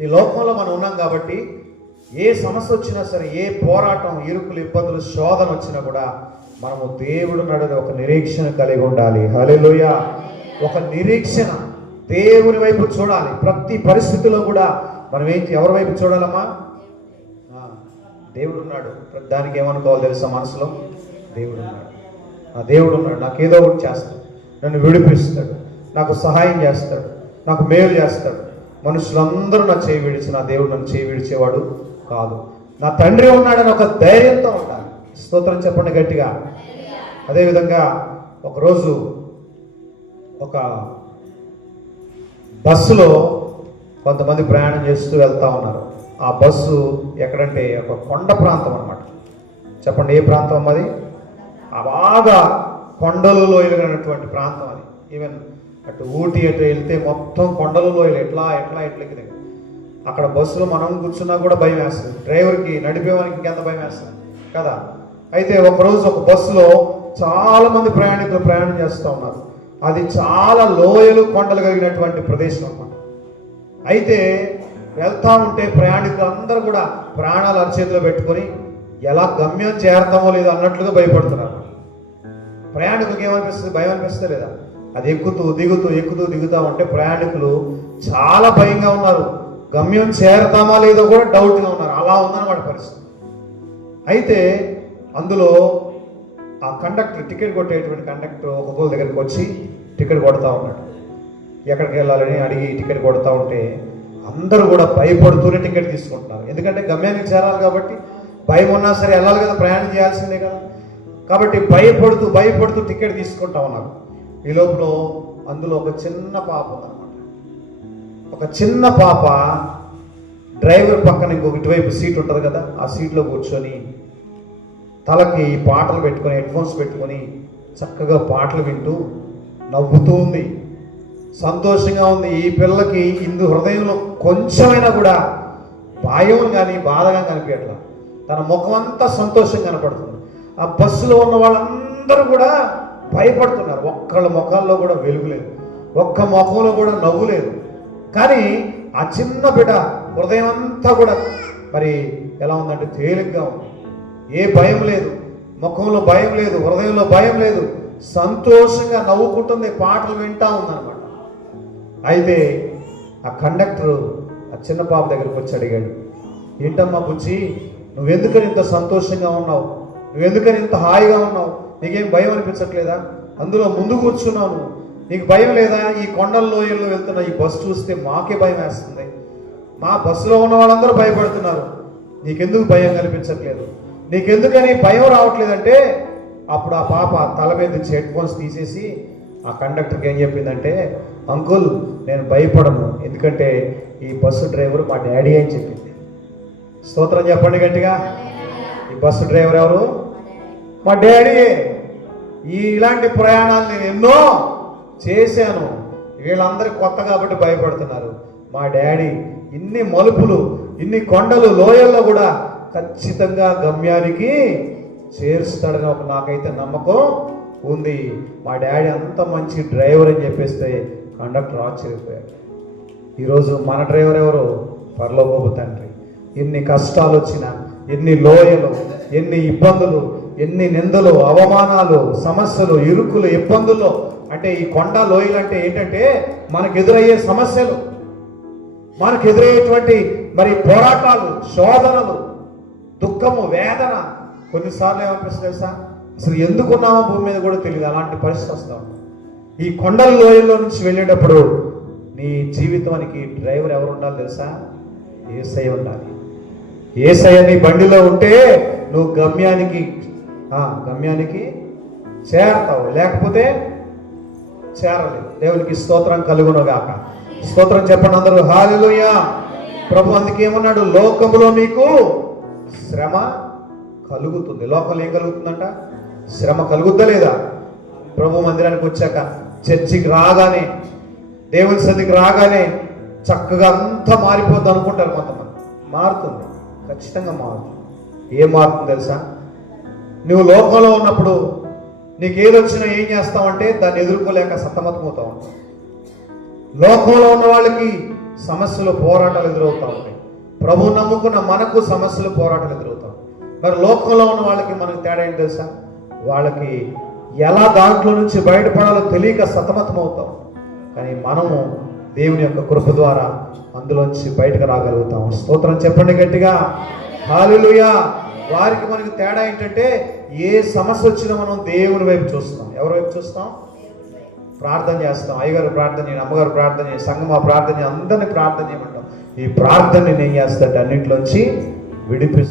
ఈ లోకంలో మనం ఉన్నాం కాబట్టి ఏ సమస్య వచ్చినా సరే, ఏ పోరాటం, ఇరుకులు, ఇబ్బందులు, శోధన వచ్చినా కూడా మనము దేవుడు నడుని ఒక నిరీక్షణ కలిగి ఉండాలి. హల్లెలూయా. ఒక నిరీక్షణ, దేవుని వైపు చూడాలి. ప్రతి పరిస్థితిలో కూడా మనం ఎవరి వైపు చూడాలమ్మా? దేవుడు ఉన్నాడు. దానికి ఏమనుకోవాలి తెలుసా? మనసులో దేవుడు ఉన్నాడు. ఆ దేవుడు ఉన్నాడు, నాకు ఏదో ఒకటి చేస్తాడు, నన్ను విడిపిస్తాడు, నాకు సహాయం చేస్తాడు, నాకు మేలు చేస్తాడు. మనుషులందరూ నా చేయి విడిచి, నా దేవుడు నన్ను చేయి విడిచేవాడు కాదు. నా తండ్రి ఉన్నాడని ఒక ధైర్యంతో ఉండాలి. స్తోత్రం చెప్పండి గట్టిగా. అదేవిధంగా ఒకరోజు ఒక బస్సులో కొంతమంది ప్రయాణం చేస్తూ వెళ్తూ ఉన్నారు. ఆ బస్సు ఎక్కడంటే ఒక కొండ ప్రాంతం అన్నమాట. చెప్పండి, ఏ ప్రాంతం అది? బాగా కొండలలో ఎలిగినటువంటి ప్రాంతం అది. ఈవెన్ అటు ఊటీ అటు వెళ్తే మొత్తం కొండలలో ఎట్లా ఎక్కింది. అక్కడ బస్సులో మనం కూర్చున్నా కూడా భయం వేస్తుంది. డ్రైవర్కి, నడిపేవానికి ఇంకెంత భయం వేస్తుంది కదా. అయితే ఒకరోజు ఒక బస్సులో చాలా మంది ప్రయాణికులు ప్రయాణం చేస్తూ ఉన్నారు. అది చాలా లోయలు, కొండలు కలిగినటువంటి ప్రదేశం అన్నమాట. అయితే వెళ్తా ఉంటే ప్రయాణికులు అందరూ కూడా ప్రాణాలు అరచేతిలో పెట్టుకొని ఎలా గమ్యం చేరతామో లేదో అన్నట్లుగా భయపడుతున్నారు. ప్రయాణికులకు ఏమనిపిస్తుంది? భయం అనిపిస్తుంది లేదా? అది ఎక్కుతూ దిగుతూ ఉంటే ప్రయాణికులు చాలా భయంగా ఉన్నారు. గమ్యం చేరతామా లేదో కూడా డౌట్గా ఉన్నారు. అలా ఉందన్నమాట పరిస్థితి. అయితే అందులో ఆ కండక్టర్, టికెట్ కొట్టేటువంటి కండక్టర్ ఒక్కొక్కరి దగ్గరికి వచ్చి టికెట్ కొడతా ఉన్నాడు. ఎక్కడికి వెళ్ళాలని అడిగి టికెట్ కొడతా ఉంటే అందరూ కూడా భయపడుతూనే టికెట్ తీసుకుంటున్నారు. ఎందుకంటే గమ్యానికి చేరాలి కాబట్టి, భయం ఉన్నా సరే వెళ్ళాలి కదా, ప్రయాణం చేయాల్సిందే కదా. కాబట్టి భయపడుతూ టికెట్ తీసుకుంటా ఉన్నారు. ఈ లోపల అందులో ఒక చిన్న పాప ఉందన్నమాట. ఒక చిన్న పాప డ్రైవర్ పక్కన ఇంకొక ఇటువైపు సీట్ ఉంటుంది కదా, ఆ సీట్లో కూర్చొని తలకి పాటలు పెట్టుకొని, హెడ్ఫోన్స్ పెట్టుకొని చక్కగా పాటలు వింటూ నవ్వుతూ ఉంది, సంతోషంగా ఉంది. ఈ పిల్లకి ఇందు హృదయంలో కొంచెమైనా కూడా భయం కానీ బాధగా కనిపించట్లా. తన ముఖం అంతా సంతోషం కనపడుతుంది. ఆ బస్సులో ఉన్న వాళ్ళందరూ కూడా భయపడుతున్నారు. ఒక్కళ్ళ ముఖాల్లో కూడా వెలుగు లేదు, ఒక్క ముఖంలో కూడా నవ్వు లేదు. కానీ ఆ చిన్న బిడ్డ హృదయం అంతా కూడా మరి ఎలా ఉందంటే తేలిగ్గా ఉంది. ఏ భయం లేదు, ముఖంలో భయం లేదు, హృదయంలో భయం లేదు, సంతోషంగా నవ్వుకుంటుంది, పాటలు వింటా ఉందన్నమాట. అయితే ఆ కండక్టరు ఆ చిన్న పాప దగ్గరికి వచ్చి అడిగాడు, ఏంటమ్మా బుజ్జి, నువ్వెందుకని ఇంత సంతోషంగా ఉన్నావు? నువ్వెందుకని ఇంత హాయిగా ఉన్నావు? నీకేం భయం అనిపించట్లేదా? అందులో ముందు కూర్చున్నావు, నీకు భయం లేదా? ఈ కొండల లోయల్లో వెళ్తున్న ఈ బస్సు చూస్తే మాకే భయం వేస్తుంది. మా బస్సులో ఉన్న వాళ్ళందరూ భయపడుతున్నారు, నీకెందుకు భయం కనిపించట్లేదు? నీకెందుకని భయం రావట్లేదంటే అప్పుడు ఆ పాప తల మీద నుంచి హెడ్ఫోన్స్ తీసేసి ఆ కండక్టర్కి ఏం చెప్పిందంటే, అంకుల్ నేను భయపడను, ఎందుకంటే ఈ బస్సు డ్రైవర్ మా డాడీ అని చెప్పింది. స్తోత్రం చెప్పండి గట్టిగా. ఈ బస్సు డ్రైవర్ ఎవరు? మా డాడీయే. ఇలాంటి ప్రయాణాలు నేను ఎన్నో చేశాను, వీళ్ళందరూ కొత్త కాబట్టి భయపడుతున్నారు. మా డాడీ ఇన్ని మలుపులు, ఇన్ని కొండలు, లోయల్లో కూడా ఖచ్చితంగా గమ్యానికి చేరుస్తాడని ఒక నాకైతే నమ్మకం ఉంది. మా డాడీ అంత మంచి డ్రైవర్ అని చెప్పేస్తే కండక్టర్ ఆశ్చర్యపోయాడు. ఈరోజు మన డ్రైవర్ ఎవరు? పరలోకపు తండ్రి. ఎన్ని కష్టాలు వచ్చినా, ఎన్ని లోయలు, ఎన్ని ఇబ్బందులు, ఎన్ని నిందలు, అవమానాలు, సమస్యలు, ఇరుకులు, ఇబ్బందులు, అంటే ఈ కొండ లోయలు అంటే ఏంటంటే మనకు ఎదురయ్యే సమస్యలు, మనకు ఎదురయ్యేటువంటి మరి పోరాటాలు, శోధనలు, దుఃఖము, వేదన. కొన్నిసార్లు ఏమనిపిస్తుంది తెలుసా? అసలు ఎందుకున్నామో భూమి మీద కూడా తెలియదు. అలాంటి పరిస్థితి వస్తాం. ఈ కొండల లోయల్లో నుంచి వెళ్ళేటప్పుడు నీ జీవితానికి డ్రైవర్ ఎవరు ఉండాలి తెలుసా? యేసయ్య ఉండాలి. యేసయ్య నీ బండిలో ఉంటే నువ్వు గమ్యానికి చేరతావు, లేకపోతే చేరలేదు. దేవునికి స్తోత్రం కలుగును గాక. స్తోత్రం చెప్పండి అందరూ. హల్లెలూయా. ప్రభు అందుకేమన్నాడు? లోకములో మీకు శ్రమ కలుగుతుంది. లోకంలో ఏం కలుగుతుందంట? శ్రమ కలుగుద్దా లేదా? ప్రభు మందిరానికి వచ్చాక, చర్చికి రాగానే, దేవుని సన్నిధికి రాగానే చక్కగా అంతా మారిపోద్ది అనుకుంటారు కొంతమంది. మారుతుంది, ఖచ్చితంగా మారుతుంది. ఏం మారుతుంది తెలుసా? నువ్వు లోకంలో ఉన్నప్పుడు నీకు ఏదొచ్చినా ఏం చేస్తావంటే దాన్ని ఎదుర్కోలేక సతమతమవుతా ఉంటావు. లోకంలో ఉన్న వాళ్ళకి సమస్యలు పోరాటాలు ఎదురవుతూ ఉంటాయి. ప్రభు నమ్ముకున్న మనకు సమస్యలు పోరాటాలు ఎదురవుతాయి. మరి లోకంలో ఉన్న వాళ్ళకి మనకు తేడా ఏంటి తెలుసా? వాళ్ళకి ఎలా దాంట్లో నుంచి బయటపడాలో తెలియక సతమతం అవుతాం. కానీ మనము దేవుని యొక్క కృప ద్వారా అందులోంచి బయటకు రాగలుగుతాము. స్తోత్రం చెప్పండి గట్టిగా, హల్లెలూయా. వారికి మనకి తేడా ఏంటంటే ఏ సమస్య వచ్చినా మనం దేవుని వైపు చూస్తాం. ఎవరి వైపు చూస్తాం? ప్రార్థన చేస్తాం. అయ్యగారు ప్రార్థన చేయండి, అమ్మగారు ప్రార్థన చేయండి, సంగమా ప్రార్థన చేయండి, అందరినీ ప్రార్థన చేయమంటాం. ఈ ప్రార్థన నేను ఏం చేస్తాంటే అన్నింటిలోంచి విడిపిస్తాను.